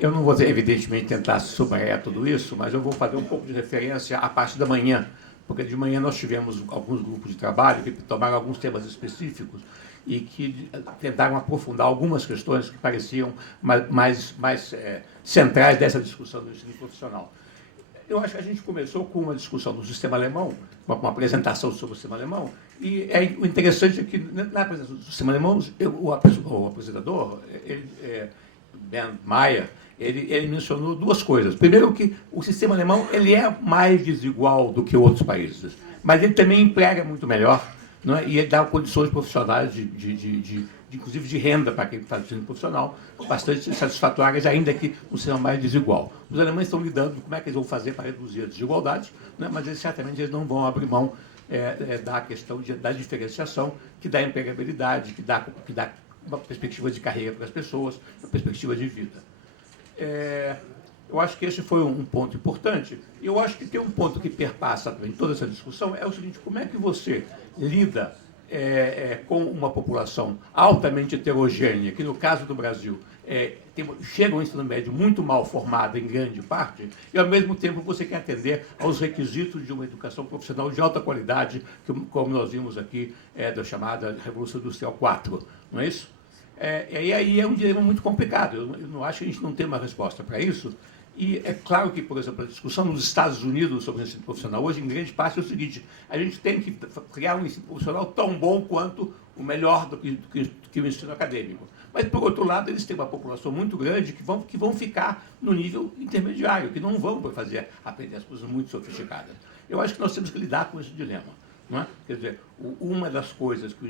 Eu não vou, evidentemente, tentar subrayar tudo isso, mas eu vou fazer um pouco de referência à parte da manhã, porque de manhã nós tivemos alguns grupos de trabalho que tomaram alguns temas específicos e que tentaram aprofundar algumas questões que pareciam mais centrais dessa discussão do ensino profissional. Eu acho que a gente começou com uma discussão do sistema alemão, uma apresentação sobre o sistema alemão, e o interessante é que, na apresentação do sistema alemão, o apresentador, Ben Mayer, ele mencionou duas coisas. Primeiro, que o sistema alemão ele é mais desigual do que outros países, mas ele também emprega muito melhor, não é? E ele dá condições profissionais, inclusive de renda para quem faz ensino profissional, bastante satisfatórias, ainda que um sistema mais desigual. Os alemães estão lidando com como é que eles vão fazer para reduzir a desigualdade, né? Mas certamente eles não vão abrir mão da questão da diferenciação, que dá empregabilidade, que dá uma perspectiva de carreira para as pessoas, uma perspectiva de vida. Eu acho que esse foi um ponto importante. E eu acho que tem um ponto que perpassa também toda essa discussão, é o seguinte: como é que você lida com uma população altamente heterogênea, que no caso do Brasil chega ao ensino médio muito mal formado em grande parte, e ao mesmo tempo você quer atender aos requisitos de uma educação profissional de alta qualidade, como nós vimos aqui da chamada Revolução Industrial 4, não é isso? E aí é um dilema muito complicado. Eu não acho que a gente não tem uma resposta para isso. E é claro que, por exemplo, a discussão nos Estados Unidos sobre o ensino profissional hoje, em grande parte, é o seguinte: a gente tem que criar um ensino profissional tão bom quanto o melhor do que o ensino acadêmico. Mas, por outro lado, eles têm uma população muito grande que vão ficar no nível intermediário, que não vão aprender as coisas muito sofisticadas. Eu acho que nós temos que lidar com esse dilema. Não é? Quer dizer, uma das coisas que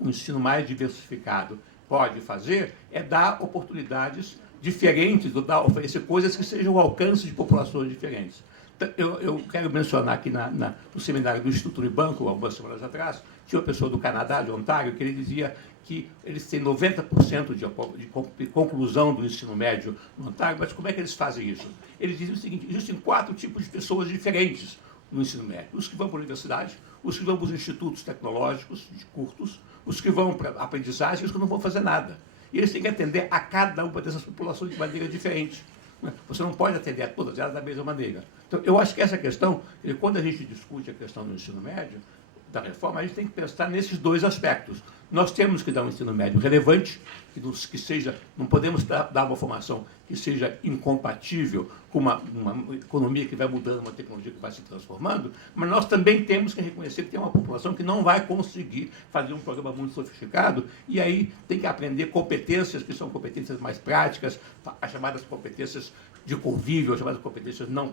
o ensino mais diversificado pode fazer é dar oportunidades diferentes, oferecer coisas que sejam ao alcance de populações diferentes. Então, eu quero mencionar aqui no seminário do Instituto Unibanco, algumas semanas atrás, tinha uma pessoa do Canadá, de Ontário, que ele dizia que eles têm 90% de conclusão do ensino médio no Ontário, mas como é que eles fazem isso? Eles dizem o seguinte: existem 4 tipos de pessoas diferentes no ensino médio: os que vão para a universidade, os que vão para os institutos tecnológicos, de curtos, os que vão para a aprendizagem e os que não vão fazer nada. E eles têm que atender a cada uma dessas populações de maneira diferente. Você não pode atender a todas elas da mesma maneira. Então, eu acho que essa questão, quando a gente discute a questão do ensino médio, da reforma, a gente tem que pensar nesses dois aspectos. Nós temos que dar um ensino médio relevante, que seja, não podemos dar uma formação que seja incompatível com uma economia que vai mudando, uma tecnologia que vai se transformando, mas nós também temos que reconhecer que tem uma população que não vai conseguir fazer um programa muito sofisticado, e aí tem que aprender competências que são competências mais práticas, as chamadas competências de convívio, as chamadas competências não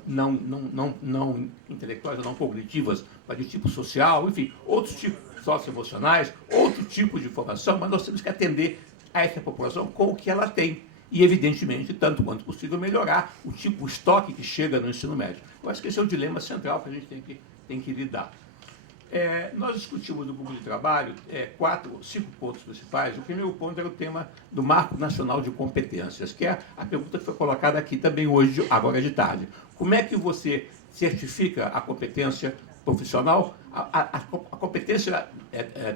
intelectuais ou não cognitivas, mas de tipo social, enfim, outros tipos socioemocionais, outro tipo de formação, mas nós temos que atender a essa população com o que ela tem. E, evidentemente, tanto quanto possível, melhorar o estoque que chega no ensino médio. Eu acho que esse é o dilema central que a gente tem que lidar. Nós discutimos no grupo de trabalho 5 pontos principais. O primeiro ponto era o tema do Marco Nacional de Competências, que é a pergunta que foi colocada aqui também hoje, agora de tarde. Como é que você certifica a competência profissional? A competência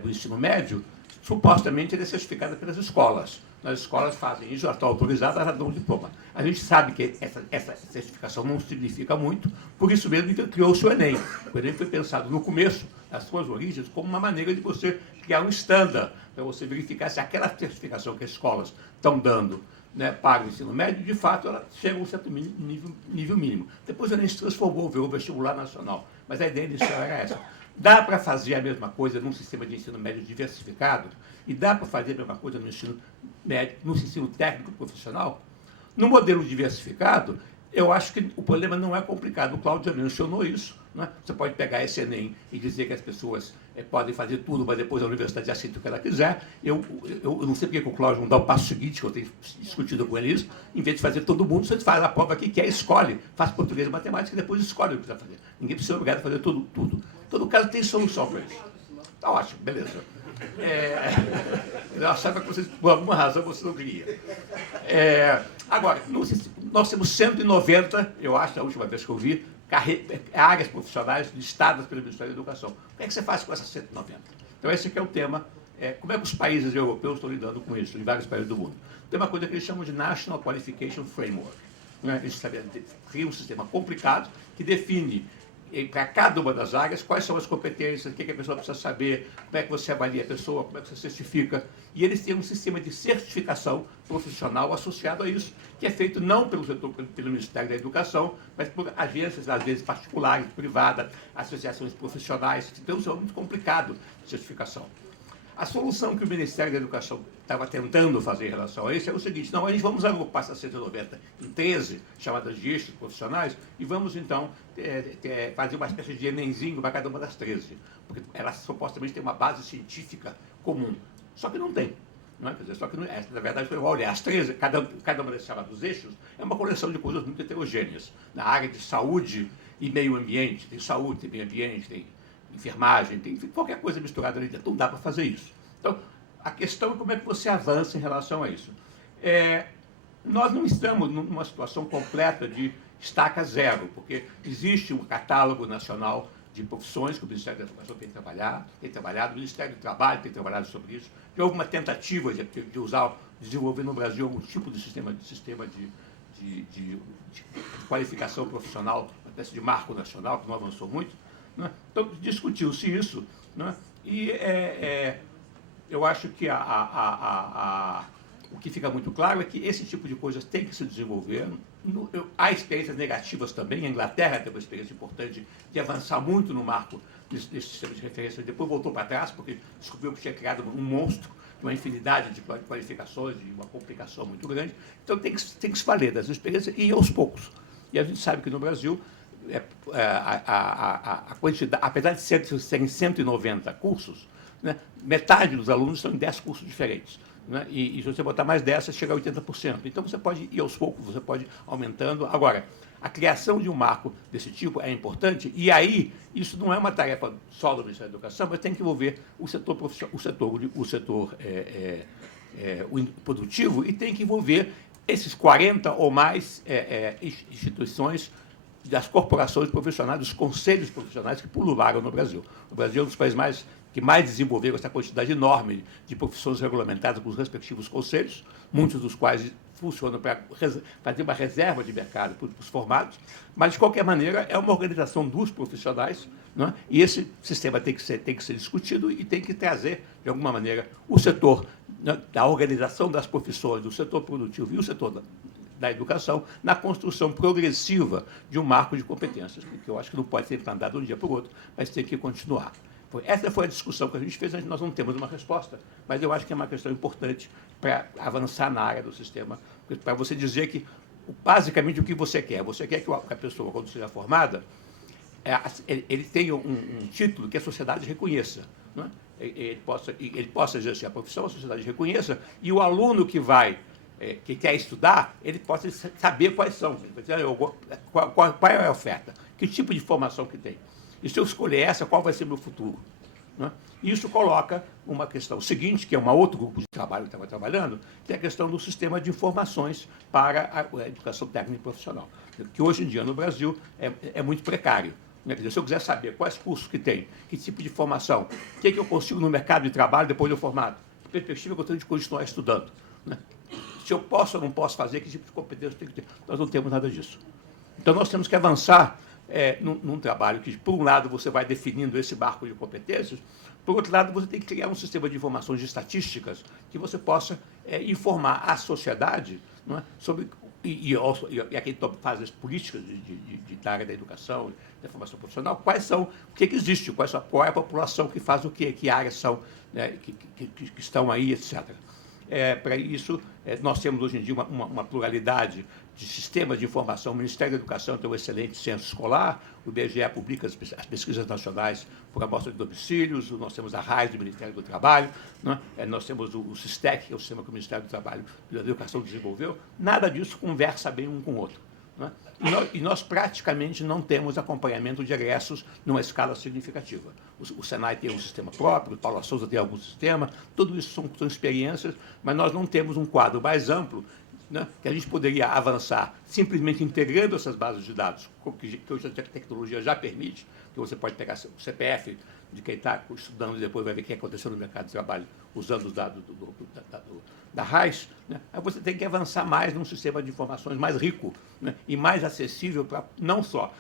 do ensino médio, supostamente, é certificada pelas escolas. As escolas fazem isso, elas estão autorizadas, elas dão um diploma. A gente sabe que essa certificação não significa muito, por isso mesmo que criou-se o Enem. O Enem foi pensado no começo, nas suas origens, como uma maneira de você criar um estándar, para você verificar se aquela certificação que as escolas estão dando, né, para o ensino médio, de fato, ela chega a um certo nível mínimo. Depois o Enem se transformou, virou vestibular nacional, mas a ideia inicial era essa. Dá para fazer a mesma coisa num sistema de ensino médio diversificado? E dá para fazer a mesma coisa no ensino médio, no ensino técnico profissional? No modelo diversificado, eu acho que o problema não é complicado. O Cláudio já mencionou isso. Né? Você pode pegar esse Enem e dizer que as pessoas podem fazer tudo, mas depois a universidade aceita o que ela quiser. Eu não sei porque que o Cláudio não dá o passo seguinte, que eu tenho discutido com ele isso. Em vez de fazer todo mundo, você faz a prova aqui, que escolhe, faz português e matemática e depois escolhe o que precisa fazer. Ninguém precisa ser obrigado a fazer tudo. Em todo caso, tem solução para isso. Está ótimo, beleza. Eu achava que vocês, por alguma razão, você não queria. Agora, nós temos 190, eu acho, a última vez que eu vi, áreas profissionais listadas pelo Ministério da Educação. O que é que você faz com essas 190? Então, esse aqui é o tema como é que os países europeus estão lidando com isso, em vários países do mundo. Tem uma coisa que eles chamam de National Qualification Framework. Né? Eles criam um sistema complicado que define para cada uma das áreas quais são as competências, o que a pessoa precisa saber, como é que você avalia a pessoa, como é que você certifica. E eles têm um sistema de certificação profissional associado a isso, que é feito não pelo Ministério da Educação, mas por agências, às vezes particulares, privadas, associações profissionais. Então, isso é muito complicado de certificação. A solução que o Ministério da Educação estava tentando fazer em relação a isso é o seguinte: não, a gente vamos agrupar essas 190 em 13 chamadas de eixos profissionais e vamos, então, fazer uma espécie de enemzinho para cada uma das 13, porque elas supostamente têm uma base científica comum. Só que não tem. Não é? Quer dizer, só que, na verdade, olha, as 13, cada uma desses chamados eixos é uma coleção de coisas muito heterogêneas. Na área de saúde e meio ambiente, tem saúde, tem meio ambiente, tem enfermagem, tem qualquer coisa misturada ali dentro. Não dá para fazer isso. Então, a questão é como é que você avança em relação a isso. Nós não estamos numa situação completa de estaca zero, porque existe um catálogo nacional de profissões que o Ministério da Educação tem trabalhado, o Ministério do Trabalho tem trabalhado sobre isso. Já houve uma tentativa de desenvolver no Brasil algum tipo de sistema de qualificação profissional, uma espécie de marco nacional, que não avançou muito. Né? Então, discutiu-se isso, né? E eu acho que o que fica muito claro é que esse tipo de coisas tem que se desenvolver. Há experiências negativas também. A Inglaterra teve uma experiência importante de avançar muito no marco desse sistema de referência. Depois voltou para trás, porque descobriu que tinha criado um monstro, uma infinidade de qualificações e uma complicação muito grande. Então, tem que se valer das experiências e ir aos poucos. E a gente sabe que no Brasil, a quantidade, apesar de serem 190 cursos, né, metade dos alunos estão em 10 cursos diferentes. Né, e se você botar mais 10, você chega a 80%. Então, você pode ir aos poucos, você pode ir aumentando. Agora, a criação de um marco desse tipo é importante, e aí, isso não é uma tarefa só do Ministério da Educação, mas tem que envolver o setor produtivo, e tem que envolver esses 40 ou mais instituições das corporações profissionais, dos conselhos profissionais que pulularam no Brasil. O Brasil é um dos países que mais desenvolveram essa quantidade enorme de profissões regulamentadas com os respectivos conselhos, muitos dos quais funcionam para fazer uma reserva de mercado para os formados, mas, de qualquer maneira, é uma organização dos profissionais, não é? E esse sistema tem que ser discutido e tem que trazer, de alguma maneira, o setor, né, da organização das profissões, do setor produtivo e o setor da educação na construção progressiva de um marco de competências, que eu acho que não pode ser implantado de um dia para o outro, mas tem que continuar. Essa foi a discussão que a gente fez, nós não temos uma resposta, mas eu acho que é uma questão importante para avançar na área do sistema, para você dizer que, basicamente, o que você quer que a pessoa, quando seja formada, ele tenha um título que a sociedade reconheça, né? Ele possa exercer a profissão, a sociedade reconheça, e o aluno que quer estudar, ele possa saber quais são, qual é a oferta, que tipo de formação que tem. E se eu escolher essa, qual vai ser o meu futuro? Né? Isso coloca uma questão seguinte, que é um outro grupo de trabalho que estava trabalhando, que é a questão do sistema de informações para a educação técnica e profissional, que hoje em dia no Brasil é muito precário. Né? Quer dizer, se eu quiser saber quais cursos que tem, que tipo de formação, o que eu consigo no mercado de trabalho depois de eu formado, que perspectiva que eu tenho de continuar estudando, né? Se eu posso ou não posso fazer, que tipo de competência eu tenho que ter. Nós não temos nada disso. Então, nós temos que avançar num trabalho que, por um lado, você vai definindo esse marco de competências, por outro lado, você tem que criar um sistema de informações de estatísticas que você possa informar a sociedade, não é, sobre, e aqui faz as políticas da área da educação, da formação profissional, quais são, o que existe, qual é a população que faz o quê, que áreas são, né, que estão aí, etc. Para isso, nós temos hoje em dia uma pluralidade de sistemas de informação. O Ministério da Educação tem um excelente censo escolar, o IBGE publica as pesquisas nacionais por amostra de domicílios, nós temos a RAIS do Ministério do Trabalho, né? Nós temos o SISTEC, que é o sistema que o Ministério do Trabalho e da Educação desenvolveu. Nada disso conversa bem um com o outro. Né? E nós praticamente não temos acompanhamento de egressos numa escala significativa. O Senai tem um sistema próprio, o Paula Souza tem algum sistema, tudo isso são experiências, mas nós não temos um quadro mais amplo, né, que a gente poderia avançar simplesmente integrando essas bases de dados, que hoje a tecnologia já permite, que você pode pegar o CPF de quem está estudando e depois vai ver o que aconteceu no mercado de trabalho usando os dados da RAIS, né? Aí você tem que avançar mais num sistema de informações mais rico, né? E mais acessível não só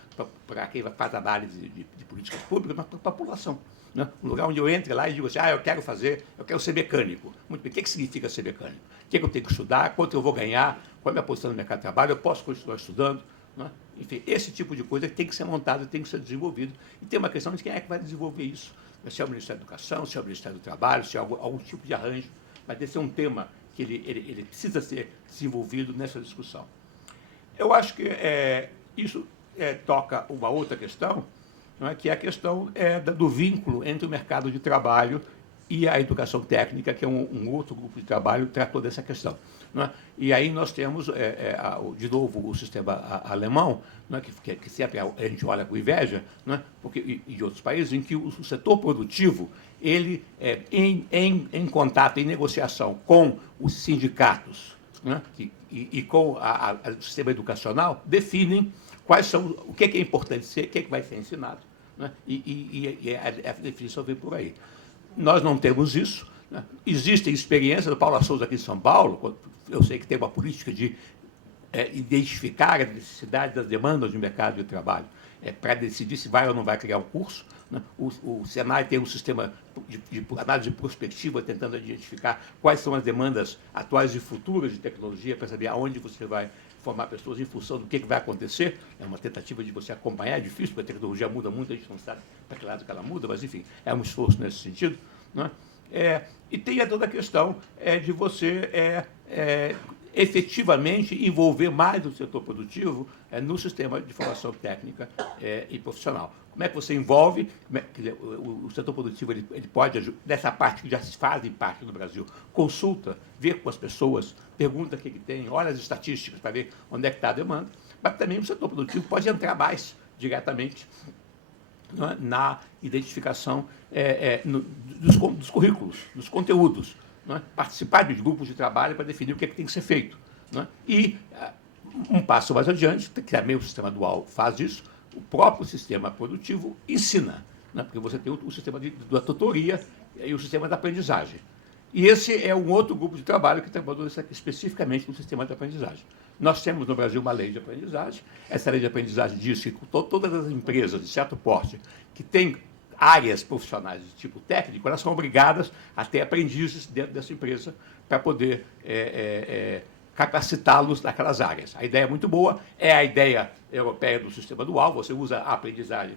para quem faz análise de políticas públicas, mas para a população. Né? Um lugar onde eu entre lá e digo assim, eu quero ser mecânico. Muito bem, o que significa ser mecânico? O que eu tenho que estudar? Quanto eu vou ganhar? Qual é a minha posição no mercado de trabalho? Eu posso continuar estudando? Né? Enfim, esse tipo de coisa tem que ser montado, tem que ser desenvolvido. E tem uma questão de quem é que vai desenvolver isso. Se é o Ministério da Educação, se é o Ministério do Trabalho, se é algum tipo de arranjo. Mas esse é um tema que ele precisa ser desenvolvido nessa discussão. Eu acho que isso toca uma outra questão, não é, que é a questão do vínculo entre o mercado de trabalho e a educação técnica, que é um outro grupo de trabalho que tratou dessa questão. Não é? E aí nós temos, de novo, o sistema alemão, não é, que sempre a gente olha com inveja, não é, porque, e de outros países, em que o setor produtivo, ele, em contato, em negociação com os sindicatos, né, e com o sistema educacional, definem quais são, o que é importante ser, o que vai ser ensinado. Né, e a definição vem por aí. Nós não temos isso. Né? Existem experiências, do Paula Souza aqui em São Paulo, eu sei que tem uma política de identificar a necessidade das demandas do mercado de trabalho, para decidir se vai ou não vai criar um curso. Né? O Senai tem um sistema de análise de prospectiva, tentando identificar quais são as demandas atuais e futuras de tecnologia, para saber aonde você vai formar pessoas em função do que vai acontecer. É uma tentativa de você acompanhar, é difícil, porque a tecnologia muda muito, a gente não sabe para que lado que ela muda, mas, enfim, é um esforço nesse sentido. Né? E tem toda a questão de você efetivamente envolver mais o setor produtivo no sistema de formação técnica e profissional. Como é que você envolve? O setor produtivo ele pode, nessa parte que já se faz parte no Brasil, consulta, vê com as pessoas, pergunta o que tem, olha as estatísticas para ver onde é que está a demanda, mas também o setor produtivo pode entrar mais diretamente na identificação dos currículos, dos conteúdos, participar de grupos de trabalho para definir o que tem que ser feito. E um passo mais adiante, que também o sistema dual faz isso, o próprio sistema produtivo ensina, porque você tem o sistema da tutoria e o sistema da aprendizagem. E esse é um outro grupo de trabalho que trabalhou especificamente no sistema de aprendizagem. Nós temos no Brasil uma lei de aprendizagem. Essa lei de aprendizagem diz que todas as empresas de certo porte que têm áreas profissionais de tipo técnico, elas são obrigadas a ter aprendizes dentro dessa empresa para poder capacitá-los naquelas áreas. A ideia é muito boa, é a ideia europeia do sistema dual, você usa a aprendizagem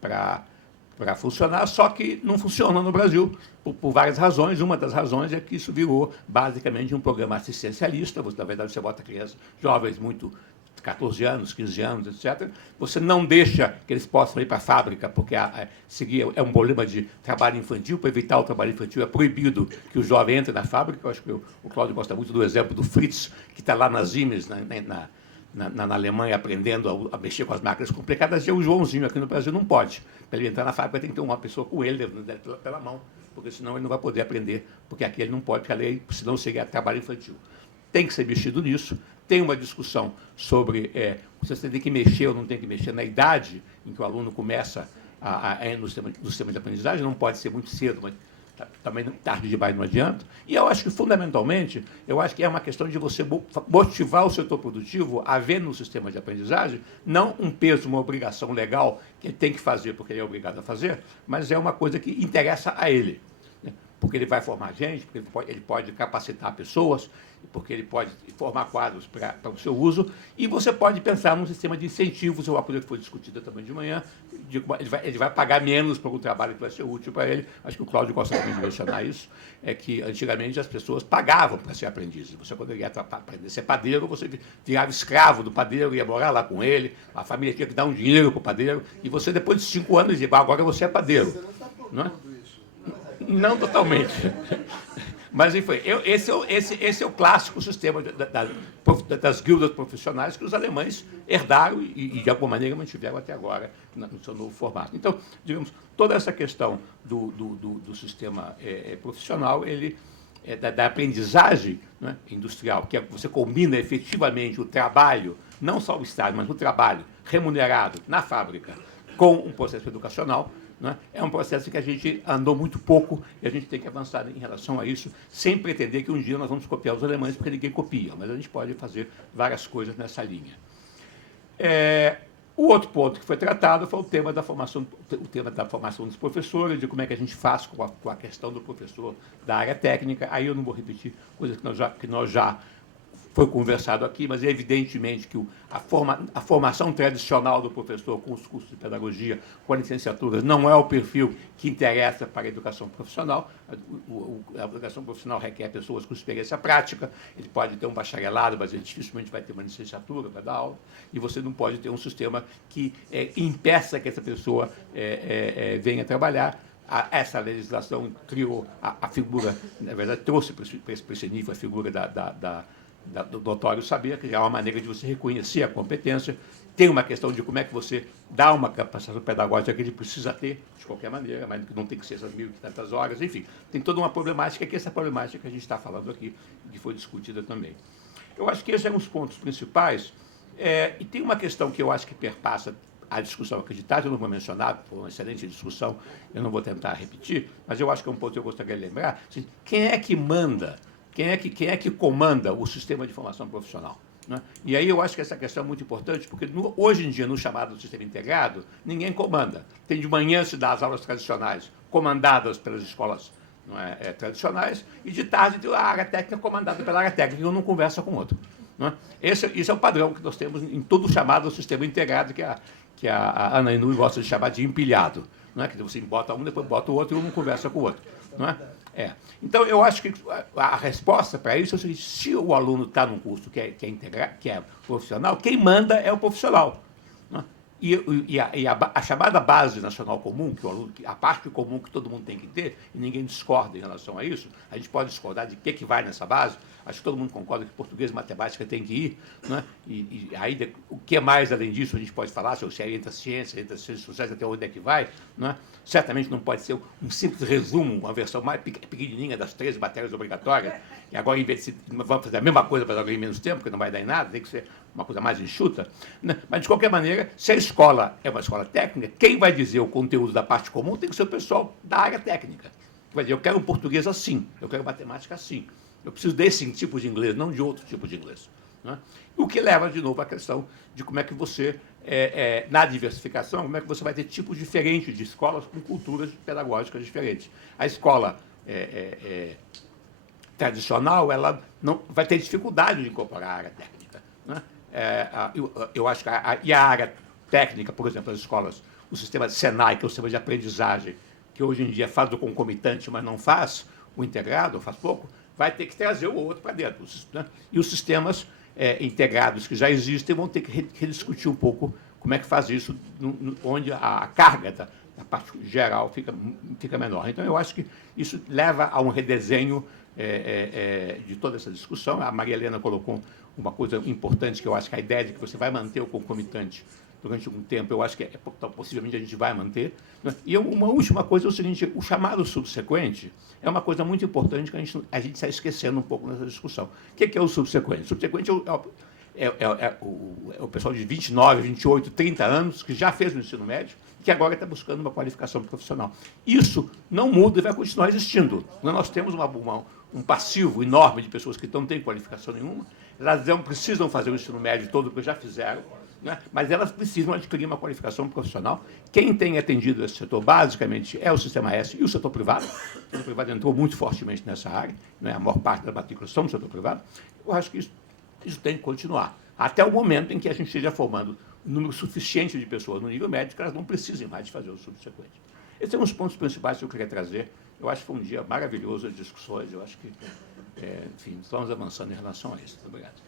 para funcionar, só que não funciona no Brasil por várias razões. Uma das razões é que isso virou basicamente um programa assistencialista. Na verdade, você bota crianças jovens, muito 14 anos, 15 anos, etc. Você não deixa que eles possam ir para a fábrica, porque seguir um problema de trabalho infantil. Para evitar o trabalho infantil, é proibido que o jovem entre na fábrica. Eu acho que o Cláudio gosta muito do exemplo do Fritz, que está lá nas Siemens, na Alemanha, aprendendo a mexer com as máquinas complicadas, e o Joãozinho aqui no Brasil não pode. Para ele entrar na fábrica, tem que ter uma pessoa com ele, pela mão, porque senão ele não vai poder aprender, porque aqui ele não pode, porque a lei, senão seria trabalho infantil. Tem que ser mexido nisso. Tem uma discussão sobre se você tem que mexer ou não tem que mexer na idade em que o aluno começa no sistema de aprendizagem. Não pode ser muito cedo, mas também tarde demais não adianta. E eu acho que, fundamentalmente, é uma questão de você motivar o setor produtivo a ver no sistema de aprendizagem não um peso, uma obrigação legal que ele tem que fazer porque ele é obrigado a fazer, mas é uma coisa que interessa a ele. Porque ele vai formar gente, porque ele pode capacitar pessoas, porque ele pode formar quadros para o seu uso, e você pode pensar num sistema de incentivos, uma coisa que foi discutida também de manhã, ele vai pagar menos por um trabalho que vai ser útil para ele. Acho que o Cláudio gosta também de mencionar isso, é que antigamente as pessoas pagavam para ser aprendizes. Você, quando ia aprender a ser padeiro, você virava escravo do padeiro, ia morar lá com ele, a família tinha que dar um dinheiro para o padeiro, e você, depois de 5 anos, dizia, agora você é padeiro. Você não está não é? isso. Não totalmente. Mas, enfim, esse é o clássico sistema das guildas profissionais que os alemães herdaram e de alguma maneira, mantiveram até agora no seu novo formato. Então, digamos, toda essa questão do sistema profissional, da aprendizagem, né, industrial, que você combina efetivamente o trabalho, não só o estágio, mas o trabalho remunerado na fábrica, com um processo educacional, Né? É um processo que a gente andou muito pouco e a gente tem que avançar em relação a isso, sem pretender que um dia nós vamos copiar os alemães, porque ninguém copia, mas a gente pode fazer várias coisas nessa linha. O outro ponto que foi tratado foi o tema da formação dos professores, de como é que a gente faz com a questão do professor da área técnica. Aí eu não vou repetir coisas que nós já foi conversado aqui, mas é evidentemente que a formação tradicional do professor com os cursos de pedagogia, com a licenciatura, não é o perfil que interessa para a educação profissional. A educação profissional requer pessoas com experiência prática, ele pode ter um bacharelado, mas ele dificilmente vai ter uma licenciatura para dar aula, e você não pode ter um sistema que impeça que essa pessoa venha trabalhar. Essa legislação criou a figura, na verdade, trouxe para esse nível a figura do notório saber, que é uma maneira de você reconhecer a competência. Tem uma questão de como é que você dá uma capacitação pedagógica que ele precisa ter, de qualquer maneira, mas não tem que ser essas 1.500 horas, enfim. Tem toda uma problemática, que essa problemática que a gente está falando aqui, que foi discutida também. Eu acho que esses são os pontos principais, e tem uma questão que eu acho que perpassa a discussão acreditada, eu não vou mencionar, foi uma excelente discussão, eu não vou tentar repetir, mas eu acho que é um ponto que eu gostaria de lembrar. Assim, quem é que manda? Quem é que comanda o sistema de formação profissional? Né? E aí eu acho que essa questão é muito importante, porque hoje em dia, no chamado sistema integrado, ninguém comanda. Tem de manhã se dá as aulas tradicionais, comandadas pelas escolas tradicionais, e de tarde a área técnica comandada pela área técnica, e um não conversa com o outro. Né? Esse é o padrão que nós temos em todo o chamado sistema integrado, que a Ana Inui gosta de chamar de empilhado. Não é? Que você bota um, depois bota o outro, e um não conversa com o outro. Não é? Então, eu acho que a resposta para isso é o seguinte: se o aluno está num curso que é profissional, quem manda é o profissional. Né? E a chamada base nacional comum, a parte comum que todo mundo tem que ter, e ninguém discorda em relação a isso, a gente pode discordar de que vai nessa base, acho que todo mundo concorda que português e matemática tem que ir, né? E aí, o que mais além disso a gente pode falar, se é entre ciências sociais, até onde é que vai, né? Certamente não pode ser um simples resumo, uma versão mais pequenininha das 13 matérias obrigatórias, e agora, em vez de vamos fazer a mesma coisa para agora em menos tempo, porque não vai dar em nada, tem que ser uma coisa mais enxuta, né? Mas, de qualquer maneira, se a escola é uma escola técnica, quem vai dizer o conteúdo da parte comum tem que ser o pessoal da área técnica. Vai dizer, eu quero um português assim, eu quero matemática assim, eu preciso desse tipo de inglês, não de outro tipo de inglês. Né? O que leva, de novo, à questão de como é que você, na diversificação, como é que você vai ter tipos diferentes de escolas com culturas pedagógicas diferentes. A escola tradicional, ela não vai ter dificuldade de incorporar a área técnica. Né? Eu acho que a área técnica, por exemplo, as escolas, o sistema de Senai, que é o sistema de aprendizagem, que hoje em dia faz o concomitante, mas não faz o integrado, faz pouco, vai ter que trazer o outro para dentro. Né? E os sistemas integrados que já existem vão ter que rediscutir um pouco como é que faz isso, onde a carga da parte geral fica menor. Então, eu acho que isso leva a um redesenho de toda essa discussão. A Maria Helena colocou uma coisa importante, que eu acho que a ideia de que você vai manter o concomitante durante algum tempo, eu acho que possivelmente a gente vai manter. Né? E uma última coisa é o seguinte: o chamado subsequente é uma coisa muito importante que a gente está esquecendo um pouco nessa discussão. O que é o subsequente? O subsequente é o pessoal de 29, 28, 30 anos que já fez o ensino médio e que agora está buscando uma qualificação profissional. Isso não muda e vai continuar existindo. Nós temos um passivo enorme de pessoas que não têm qualificação nenhuma, elas não precisam fazer o ensino médio todo, porque já fizeram, né? Mas elas precisam adquirir uma qualificação profissional. Quem tem atendido esse setor, basicamente, é o Sistema S e o setor privado. O setor privado entrou muito fortemente nessa área, né? A maior parte da matrícula são do setor privado. Eu acho que isso tem que continuar, até o momento em que a gente esteja formando um número suficiente de pessoas no nível médio que elas não precisem mais de fazer o subsequente. Esses são os pontos principais que eu queria trazer. Eu acho que foi um dia maravilhoso de discussões. Eu acho que, enfim, estamos avançando em relação a isso. Muito obrigado.